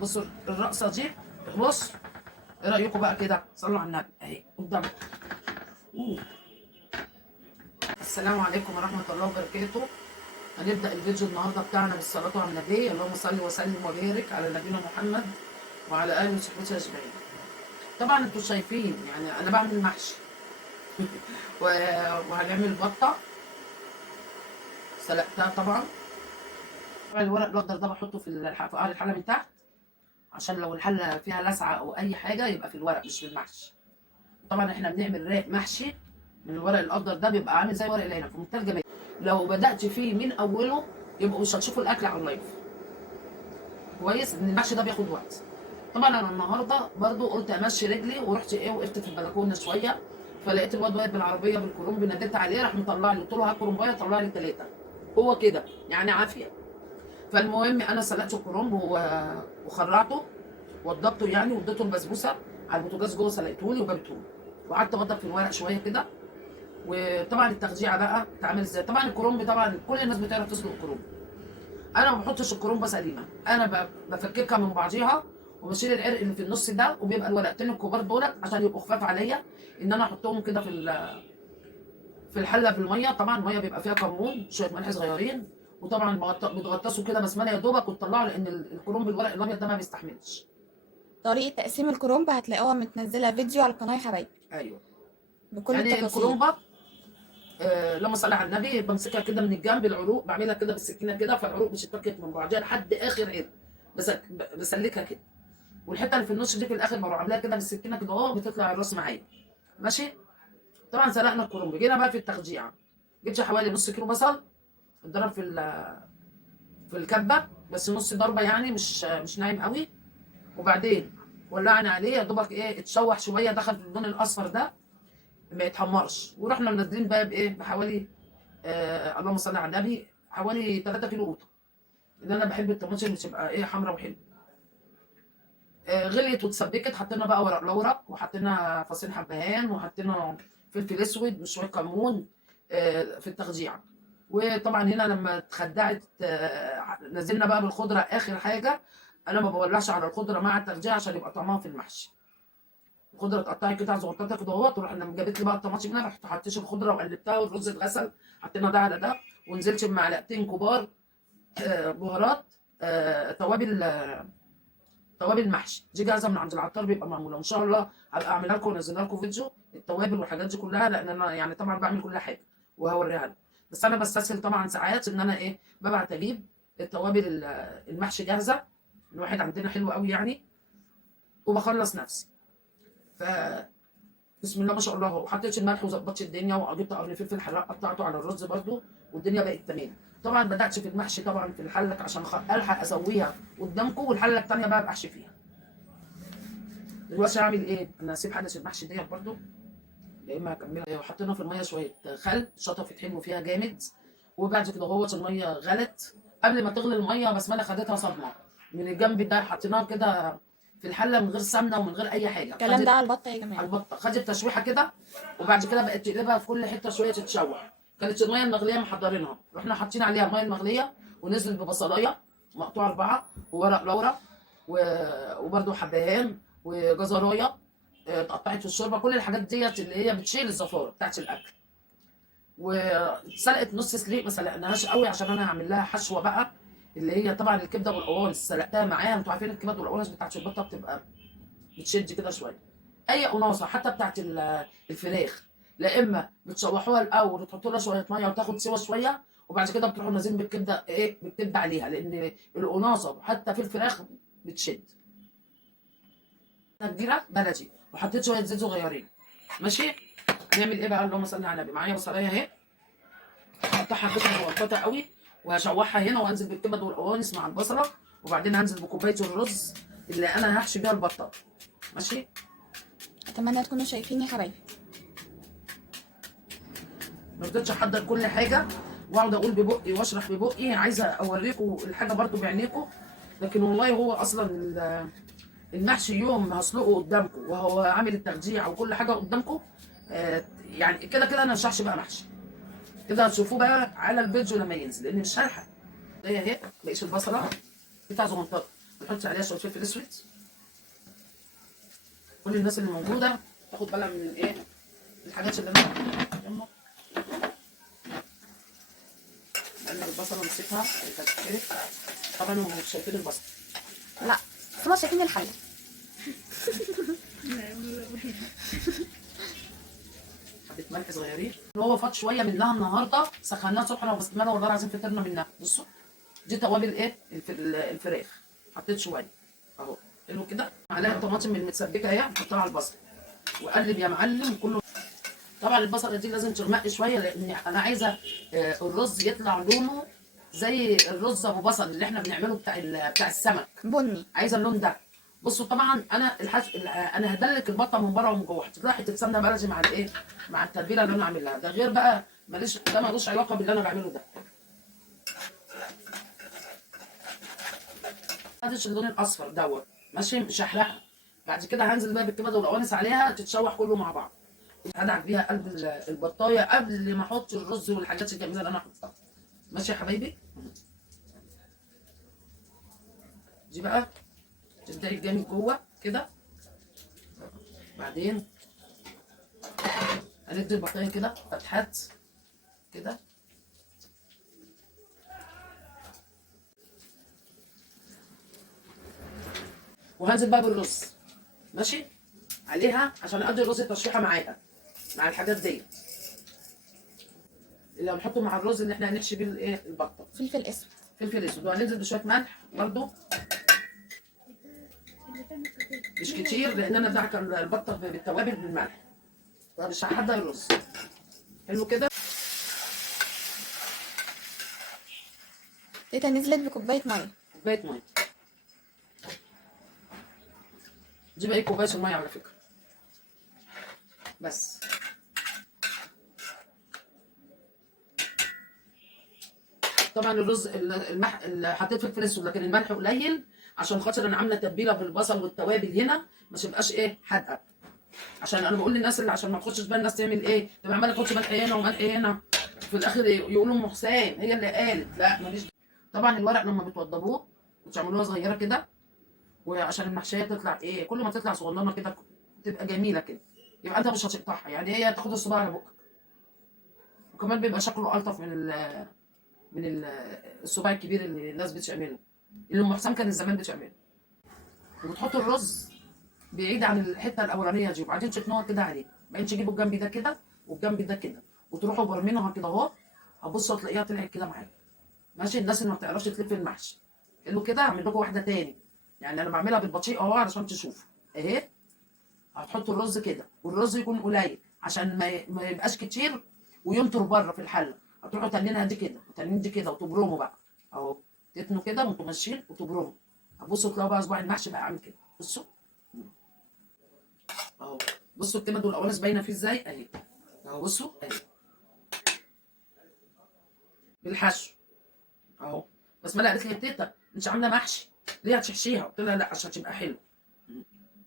بصوا الرقصه دي بص. ايه رايكم بقى كده؟ صلوا على النبي اهي قدامكم. السلام عليكم ورحمه الله وبركاته. هنبدا الفيديو النهارده بتاعنا بالصلاه على النبي. اللهم صل وسلم وبارك على نبينا محمد وعلى اله وصحبه اجمعين. طبعا انتوا شايفين يعني انا بعمل محشي وهنعمل بطه سلقتها طبعا. الورق الاخضر ده بحطه في قعر الحله من تحت، عشان لو الحله فيها لسعه او اي حاجه يبقى في الورق مش في المحشي. طبعا احنا بنعمل راق محشي من الورق الاخضر ده، بيبقى عامل زي ورق العنب في منتهى الجمال. لو بدات فيه من اوله يبقوا مش هتشوفوا الاكل على اللايف كويس، ان المحشي ده بياخد وقت. طبعا انا النهارده برضو قلت امشي رجلي ورحت وقفت في البلكونه شويه، فلقيت الواد واقف بالعربيه بالكرنب، ناديت عليه راح مطلع لي، قلت له هات كرنبايه، طلع لي 3. هو كده يعني عافيه. فالمهم انا سلقت الكرنب وخرعته وضبطه يعني، واديته البسبوسه على البوتاجاز جوه، سلقته لي وجابته لي، وقعدت اوضب في الورق شويه كده. وطبعا التخديعه بقى بتتعمل ازاي؟ طبعا الكرنب طبعا كل الناس بتعرف تسلق الكرنب. انا ما بحطش الكرنبه سليمه، انا بفككها من بعضيها وبشيل العرق اللي في النص ده، وبيبقى الورقتين الكبار دولت عشان يبقوا خفاف عليا ان انا احطهم كده في الحله بالميه. طبعا الميه بيبقى فيها كمون شويه ملح صغيرين، وطبعا بتغطسوا كده بسمنه يا دوبك وتطلعوا، لان الكرنب الورق الابيض ده ما بيستحملش. طريقة تقسيم الكرنب هتلاقوها متنزلة فيديو على القناة يا حبايبي ايوه بكل يعني التفاصيل. الكرنبه لما صلي على النبي بمسكها كده من الجنب، العروق بعملها كده بالسكينه كده، فالعروق بتتفكك من بعضها لحد اخر عرق، بس بسلكها كده، والحته اللي في النص دي في الاخر بروح عاملاها كده بالسكينه كده اهو، بتطلع الراس معايا ماشي. طبعا سلقنا الكرنب، جينا بقى في التخديعه. جبت حوالي نص كيلو بصل اتضرب في الكبه، بس نص ضربه يعني مش ناعم قوي. وبعدين ولعنا عليه يا دوبك اتشوح شويه، دخل في اللون الاصفر ده ما يتحمرش، ورحنا منزلين بقى بحوالي اللهم صل على النبي حوالي 3 كيلو قوطه، لان انا بحب الطماطم اللي تبقى حمرا وحلوه. غليت واتسبكت، حطينا بقى ورق لورا، وحطينا فصين حبهان، وحطينا فلفل اسود وشويه كمون في التخديعه. وطبعا هنا لما اتخدعت نزلنا بقى بالخضره اخر حاجه. انا ما بولعش على الخضره مع التخديعه عشان يبقى طعمها في المحشي. الخضره اتقطعت قطع صغيره كده اهوت، وراح لما جابت لي بقى الطماطم هنا رحت حطيت الخضره وقلبتها، والرز اتغسل حطينا ده على ده، ونزلت بمعلقتين كبار بهارات توابل المحشي دي جاهزه من عند العطار، بيبقى معموله ان شاء الله. هبقى اعملها لكم وانزلها لكم فيديو التوابل والحاجات دي كلها، لان انا يعني طبعا بعمل كل حاجه وهوريها لكم. بس انا بستسهل طبعا ساعات ان انا ببعت اجيب التوابل المحشي جاهزه، الواحد عندنا حلو قوي يعني، وبخلص نفسي. ف بسم الله ما شاء الله، وحطيت الملح وظبطت الدنيا، وجبت قرن فلفل حراق قطعته على الرز برده، والدنيا بقت تمام. طبعا بدات في المحشي طبعا في الحله عشان الحق اسويها قدامكم، والحله الثانيه بقى بحشي فيها. دلوقتي هعمل انا هسيب حله المحشي ديت برده، يا اما هكملها. وحطينا في الميه شويه خل شطفت حلو فيها جامد، وبعد كده الميه غلت. قبل ما تغلي الميه بسمله خدتها صدمه من الجنب ده، حطيناها كده في الحله من غير سمنه ومن غير اي حاجه. الكلام ده على البطة يا جماعة. على البطه خدت تشويحه كده، وبعد كده بقت تقلبها في كل حته شويه تتشوح. كانت الميه المغليه محضرينها، رحنا حاطين عليها الميه المغليه، ونزل ببصلايه مقطوعه 4، وورق لورا، وبرده حبهان وجزرايه اتقطعت في الشوربه. كل الحاجات ديت اللي هي بتشيل الزفاره بتاعت الاكل. وسلقت نص سليق، ما سلقناهاش قوي عشان انا هعمل لها حشوه بقى، اللي هي طبعا الكبده والقوانص سلقتها معاها. انتوا عارفين الكبده والقوانص بتاعت البطه بتبقى بتشد كده شويه. اي قناصه حتى بتاعت الفراخ، لا اما بتشوحوها الاول وتحطوا لها شويه ميه وتاخد سوا شويه، وبعد كده بتروحوا نازلين بالكبده بالكبده عليها، لان القناصه حتى في الفراخ بتشد. كبيره بلدي، وحطيت شويه زيت صغيرين ماشي. هنعمل بقى؟ اللهم صل على النبي. معايا بصلايه اهي، هقطعها قطع صغيره قوي، وهشوحها هنا، وانزل بالكبد والقوانص مع البصله، وبعدين هنزل بكوبايه الرز اللي انا هحشي بيها البطه ماشي. اتمنى تكونوا شايفين يا حبايبي. ما رضيتش احضر كل حاجه واقعد اقول ببقي واشرح ببقي، عايزه اوريكم الحاجه برضو بعينيكم. لكن والله هو اصلا المحشي يوم هسلقه قدامكم وهو عامل التخديع وكل حاجه قدامكم، يعني كده كده انا مش هحشي بقى محشي كده، هتشوفوه بقى على الفيديو لما ينزل، لان مش هلحق. هي بقيش البصله بتاع زغنطه نحط عليها شويه فلفل اسود. كل الناس اللي موجوده تاخد بالها من ايه الحاجات اللي انا يلا نقلب البصله ونسيبها تتحرق. طبعا هم مش شايفين البصل. لا بس هما شايفين الحل. حبه ملح صغيرين. هو فات شويه منها النهارده، سخناها سخنه وبسم الله والله العظيم فطرنا منها. بصوا دي توابل ايه الفراخ. حطيت شويه اهو حلو كده. معلقه طماطم من المتسبكه اهي نحطها على البصل وقلب يا معلم كله. طبعا البصله دي لازم تغمق شويه لان انا عايزه الرز يطلع لونه زي الرز ابو بصل اللي احنا بنعمله بتاع السمك. بني. عايزه اللون ده. بصوا طبعا انا انا هدلك البطه من بره ومن جوه. هتطلع حته سمنه بلدي مع الايه مع التتبيله اللي انا عاملها ده. غير بقى ده ملوش علاقه باللي انا بعمله ده. هذا اللون الاصفر دوت ماشي مش هحرقها. بعد كده هنزل بقى بالكبد والقوانص عليها تتشوح كله مع بعض. هدعك بيها قلب البطايه قبل ما احط الرز والحاجات الجميله اللي انا هحطها. ماشي يا حبايبي. دي بقى تبدأي جامد جوه كده. بعدين هندي البطايه كده فتحات كده. وهنزل بقى بالرز ماشي عليها عشان اقضي الرز التشويحه معاها مع الحاجات دي اللي هنحطه مع الرز اللي احنا هنحشي بيه الايه البطه. فلفل اسود. فلفل اسود. وهننزل بشويه ملح برضو مش كتير لان انا دعك البطه بالتوابل بالملح. فمش هحضر الرز. حلو كده. تيتا نزلت بكوبايه ميه. كوبايه ميه. دي بقى كوبايه الميه على فكره. بس طبعا الرز الملح اللي حطيت فلفل اسود لكن الملح قليل عشان خاطر انا عامله تتبيله بالبصل والتوابل هنا ما تبقاش ايه حادقه. عشان انا بقول للناس اللي عشان ما تخشش بقى الناس تعمل ايه تبقى عماله تحط ملح هنا وملح هنا في الاخر يقولوا ام حسين هي اللي قالت. لا ماليش. طبعا الورق لما بتوضبوه بتعملوها صغيره كده وعشان المحشيه تطلع ايه كل ما تطلع صغننه كده تبقى جميله كده يبقى انت مش هتقطعها. يعني هي تاخد الصباع على بقك. وكمان بيبقى شكله الطف من الصباع الكبير اللي الناس بتعمله اللي ام حسام كان زمان بتعمله. وبتحط الرز بعيد عن الحته الاولانيه دي وبعدين تشكنوها كده عليه. بعدين تجيبوا الجنب ده كده والجنب ده كده وتروحوا برمينها كده اهو. هتبصوا هتلاقيها طلعت كده معاك ماشي. الناس اللي ما بتعرفش تلف المحشي قالوا كده اعمل لكم واحده تاني. يعني انا بعملها بالبطيء اهو علشان تشوفوا اهي. هتحطوا الرز كده والرز يكون قليل عشان ما يبقاش كتير وينطر بره في الحله. هتروحوا تنينها دي كده وتنين دي كده وتبرموا بقى اهو. تتنوا كده وانتوا ماشيين وتبرموا. هتبصوا تلاقوا بقى صباع المحشي بقى عامل كده. بصوا اهو. بصوا الكبد والقوانص باينه فيه ازاي اهي اهو. بصوا اهي بالحشو اهو. بس ما قالت لي يا تيتا انت عامله محشي ليه هتحشيها؟ قلت لها لا عشان تبقى حلو.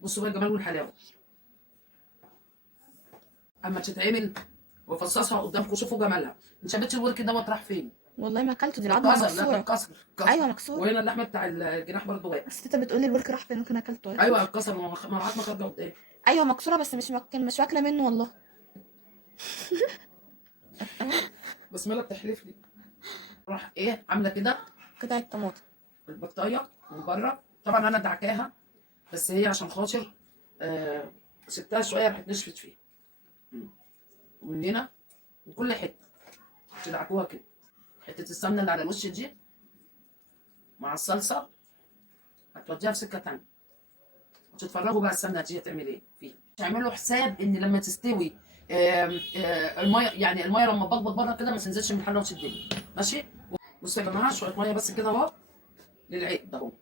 بصوا بقى الجمال والحلاوه. اما تتعمل وافصصها قدامكم شوفوا جمالها. انت شابتش الورك دوت راح فين؟ والله ما اكلته دي العظمه اتكسر. لا مكسوره. اتكسر. ايوه مكسور. وهنا اللحمه بتاع الجناح برضه واقع. بس تيتا بتقولي الورك راح فين ممكن اكلته. ايوه اتكسر مرات ما خرج قدام. ايوه مكسوره بس مش واكله منه والله. بسم الله بتحلف لي. راح ايه عامله كده قطعه طماطم. البطايه من بره. طبعا انا دعكاها بس هي عشان خاطر سبتها شويه راحت نشفت فيها. ومن هنا من كل حته تدعكوها كده. حته السمنه اللي على الوش دي مع الصلصه هتوديها في سكه تانيه. وتتفرجوا بقى السمنه دي هتعمل ايه فيها. تعملوا حساب ان لما تستوي الميه يعني الميه لما تبقبق بره كده ما تنزلش من الحله وتشدني ماشي. بصوا يا جماعه شويه ميه بس كده اهو للعيد ده اهو.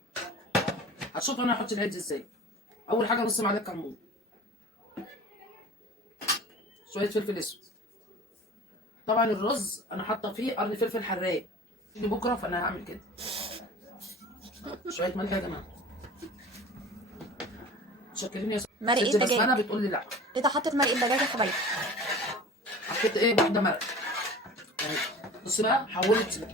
هتشوفوا انا هحط العيد ازاي. اول حاجه نص معلقه كمون. شويه فلفل اسود. طبعا الرز انا حاطه فيه قرن فلفل حراق اللي بكره فانا هعمل كده. شويه ملح يا جماعه. متشكرين يا مرق ست. بس الدجاج. انا بتقول لي لا. تيتا حطت مرق الدجاج يا حبايبي. حطيت ايه واحده مرق اهي. بص بقى حولت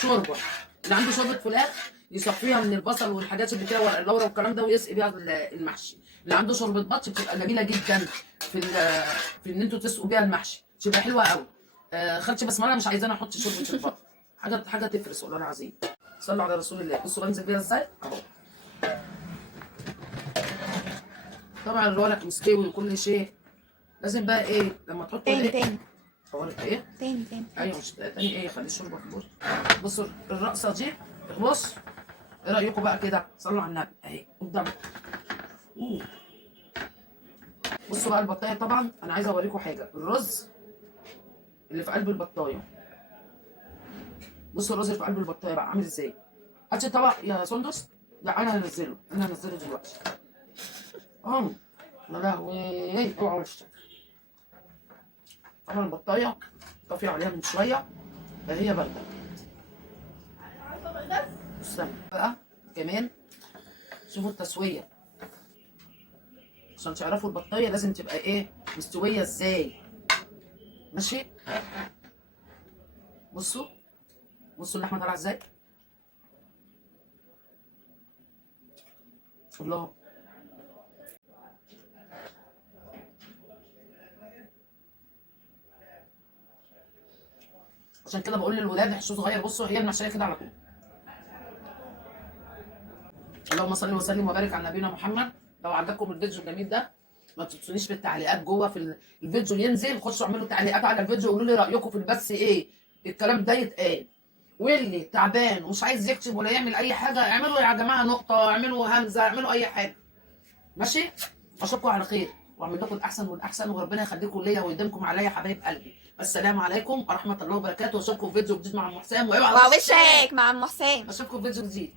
شوربه. اللي عنده شوربه فراخ يصفيها من البصل والحاجات اللي فيها ورق اللورا والكلام ده ويسقي بيها المحشي. اللي عنده شوربه بط بتبقى جميله جدا في ان انتوا تسقوا بيها المحشي، بتبقى حلوه قوي. خالتي بسمله مش عايزاني احط شوربه البط، حاجه تفرس والله العظيم. صلوا على رسول الله. بصوا بنزل بيها ازاي اهو. طبعا الورق مستوي وكل شيء. لازم بقى ايه لما تحطوا تاني ايه تاني اوريك ايه. تاني. ايوه مش تاني ايه، خلي الشوربه في البص. بصوا الرقصه دي بص. ايه رايكم بقى كده؟ صلوا على النبي اهي قدامكم. بصوا بقى البطايه. طبعا انا عايزه اوريكم حاجه، الرز اللي في قلب البطايه. بصوا الرز اللي في قلب البطايه بقى عامل ازاي. هاتي طبق يا سندس. لا انا هنزله دلوقتي. يا لهوي اوعى وشك. طبعا البطايه طافيه عليها من شويه فهي بارده. استنى بقى كمان شوفوا التسويه عشان تعرفوا البطايه لازم تبقى ايه مستويه ازاي. ماشي. بصوا اللحمه طالعه ازاي. الله. عشان كده بقول للولاد يحشوا صغير. بصوا هي المحشيه كده على طول. اللهم صل وسلم وبارك على نبينا محمد. لو عجبكم الفيديو الجميل ده ما تنسونيش بالتعليقات جوه في الفيديو ينزل. خشوا اعملوا تعليقات على الفيديو وقولوا لي رايكم في البث ايه. الكلام ده يتقال. واللي تعبان ومش عايز يكتب ولا يعمل اي حاجه اعملوا يا جماعه نقطه، اعملوا همزه، اعملوا اي حاجه. ماشي. اشوفكم على خير واعمل لكم الاحسن والاحسن وربنا يخليكم ليا ويديمكم عليا حبايب قلبي. السلام عليكم ورحمه الله وبركاته. واشوفكم في فيديو جديد مع ام حسام. ووشك مع ام حسام. اشوفكم في فيديو جديد.